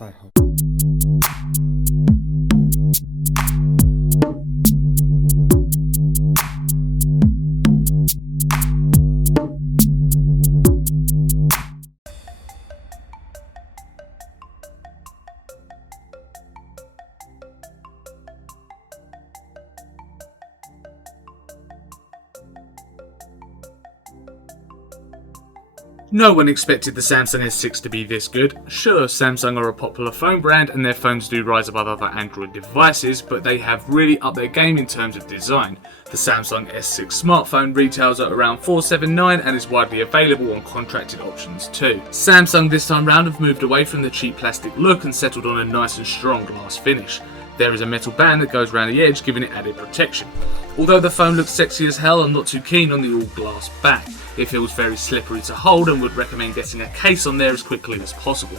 ใช่ครับ No one expected the Samsung S6 to be this good. Sure, Samsung are a popular phone brand and their phones do rise above other Android devices, but they have really upped their game in terms of design. The Samsung S6 smartphone retails at around $479 and is widely available on contracted options too. Samsung this time round have moved away from the cheap plastic look and settled on a nice and strong glass finish. There is a metal band that goes around the edge, giving it added protection. Although the phone looks sexy as hell, I'm not too keen on the all glass back. It feels very slippery to hold and would recommend getting a case on there as quickly as possible.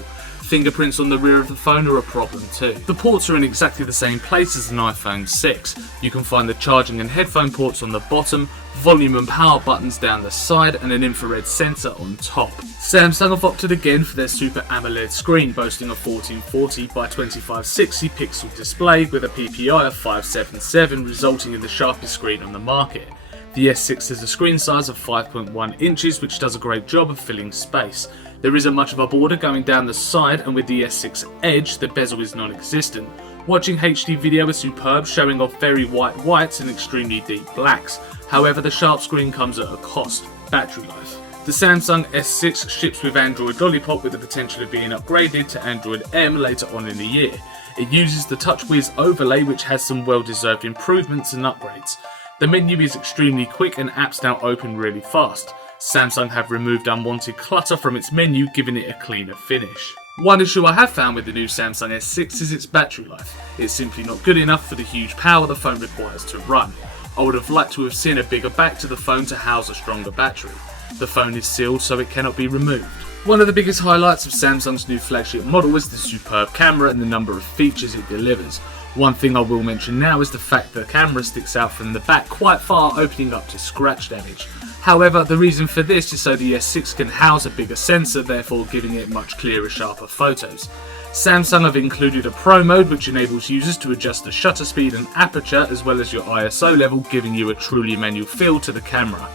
Fingerprints on the rear of the phone are a problem too. The ports are in exactly the same place as an iPhone 6. You can find the charging and headphone ports on the bottom, volume and power buttons down the side, and an infrared sensor on top. Samsung have opted again for their Super AMOLED screen, boasting a 1440 by 2560 pixel display with a PPI of 577, resulting in the sharpest screen on the market. The S6 has a screen size of 5.1 inches, which does a great job of filling space. There isn't much of a border going down the side, and with the S6 Edge, the bezel is non-existent. Watching HD video is superb, showing off very white whites and extremely deep blacks. However, the sharp screen comes at a cost: battery life. The Samsung S6 ships with Android Lollipop with the potential of being upgraded to Android M later on in the year. It uses the TouchWiz overlay, which has some well-deserved improvements and upgrades. The menu is extremely quick and apps now open really fast. Samsung have removed unwanted clutter from its menu, giving it a cleaner finish. One issue I have found with the new Samsung S6 is its battery life. It's simply not good enough for the huge power the phone requires to run. I would have liked to have seen a bigger back to the phone to house a stronger battery. The phone is sealed so it cannot be removed. One of the biggest highlights of Samsung's new flagship model is the superb camera and the number of features it delivers. One thing I will mention now is the fact that the camera sticks out from the back quite far, opening up to scratch damage. However, the reason for this is so the S6 can house a bigger sensor, therefore giving it much clearer, sharper photos. Samsung have included a Pro mode which enables users to adjust the shutter speed and aperture as well as your ISO level, giving you a truly manual feel to the camera.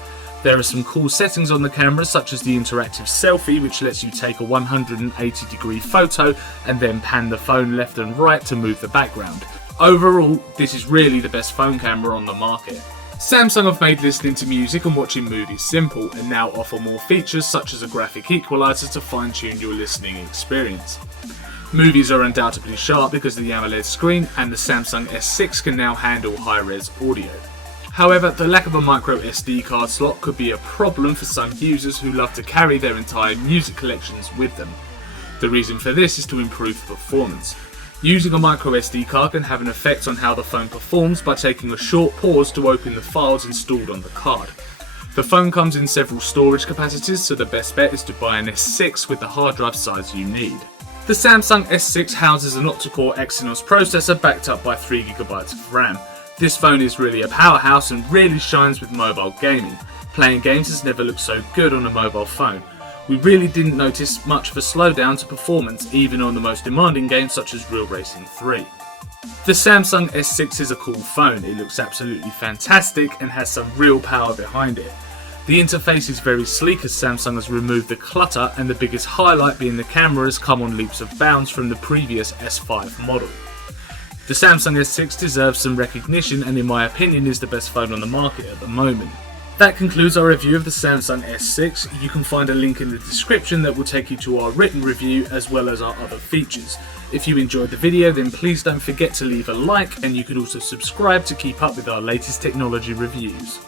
There are some cool settings on the camera, such as the interactive selfie, which lets you take a 180-degree photo and then pan the phone left and right to move the background. Overall, this is really the best phone camera on the market. Samsung have made listening to music and watching movies simple and now offer more features such as a graphic equalizer to fine-tune your listening experience. Movies are undoubtedly sharp because of the AMOLED screen, and the Samsung S6 can now handle high-res audio. However, the lack of a micro SD card slot could be a problem for some users who love to carry their entire music collections with them. The reason for this is to improve performance. Using a micro SD card can have an effect on how the phone performs by taking a short pause to open the files installed on the card. The phone comes in several storage capacities, so the best bet is to buy an S6 with the hard drive size you need. The Samsung S6 houses an octa-core Exynos processor backed up by 3GB of RAM. This phone is really a powerhouse and really shines with mobile gaming. Playing games has never looked so good on a mobile phone. We really didn't notice much of a slowdown to performance even on the most demanding games such as Real Racing 3. The Samsung S6 is a cool phone. It looks absolutely fantastic and has some real power behind it. The interface is very sleek as Samsung has removed the clutter, and the biggest highlight being the camera has come on leaps of bounds from the previous S5 model. The Samsung S6 deserves some recognition and in my opinion is the best phone on the market at the moment. That concludes our review of the Samsung S6. You can find a link in the description that will take you to our written review as well as our other features. If you enjoyed the video, then please don't forget to leave a like, and you can also subscribe to keep up with our latest technology reviews.